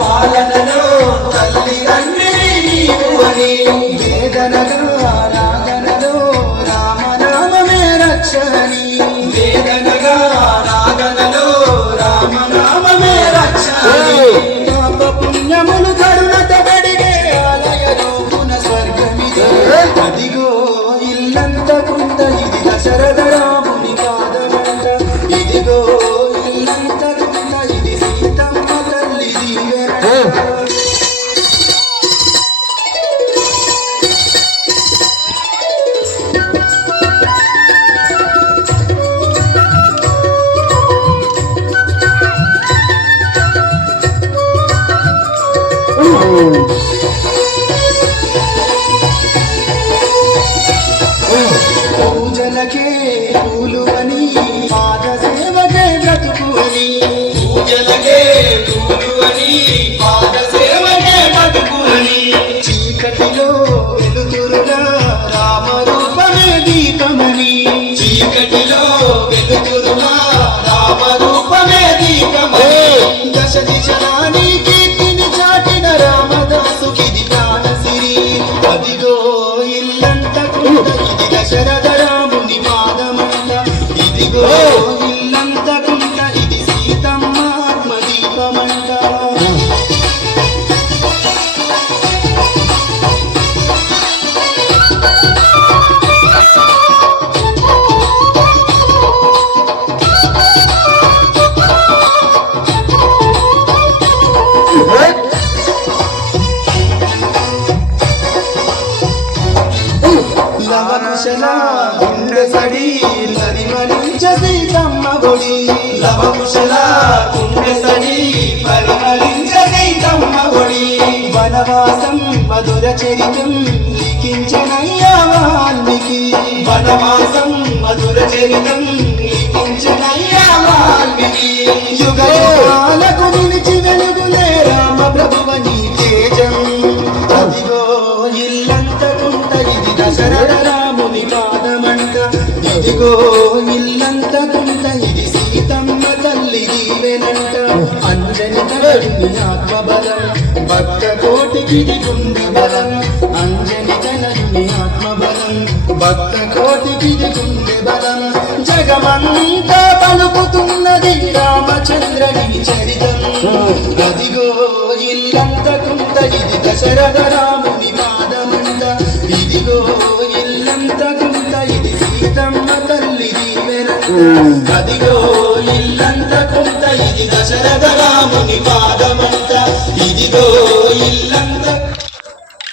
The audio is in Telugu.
పాలనలో తల్లి తండ్రి నీవు అని వేదనగా రాగనలో రామనామమే రక్షణి వేదనగా రాగనలో రామనామమే రక్షణి పాప పుణ్యములు కరుణత బడిగే ఆలయలో పున స్వర్గమిదే అదిగో ఇల్లంతకుంద ఇది దశరథ రాముని పాదమంట ఇదిగో ఇల్లంతకుంద ఇది సీతమ్మ తల్లి దీవెన పూజలకే పూలు అని పాద సేవకే బ్రతుకు అని పూజలకే పూలు అని పాద సేవకే బతుకు అని చీకటిలో వెలుతురుగా రామరూపమే దీపమని చీకటిలో వెలుతురుగా రామరూపమే దీపమని దశ దిశలాని కీర్తిని చాటిన రామదాసుకిది జ్ఞానసిరి అదిగో ఇల్లంతకుంద ఇది దశరథ రాముని పాదమంట ఇదిగో ఇల్లంతకుంద ఇది సీతమ్మ ఆత్మదీపమంట లవకుశల గుండె సడి పరిమళించ సీతమ్మ ఒడి లవకుశల గుండె సడి పరిమళించ సీతమ్మ ఒడి వనవాసం మధుర చరితం లిఖించనయ్యా వాల్మీకి వనవాసం మధుర చరితం లిఖించనయ్యా వాల్మీకి యుగ యుగాలకు నిలిచి వెలుగులే రామ ప్రభువని తేజం అదిగో ఇల్లంతకుంట ఇది దశరథ రాముని పాదమంట ఇదిగో ఇల్లంతకుంట ఇది సీతమ్మ తల్లి దీవెనంట అంజని తనయుని ఆత్మబలం భక్త కోటికి గుండె బలం అంజని తనయుని ఆత్మబలం భక్త కోటికి గుండె బలం జగమంతా పలుకుతున్నది రామచంద్రుని చరితం అదిగో ఇల్లంతకుంట ఇది దశరథ రాముని పాదమంట ఇదిగో ఇల్లంతకుంట ఇది సీతమ్మ తల్లి దీవెన అదిగో ఇల్లంతకుంట ఇది దశరథ రాముని పాదమంట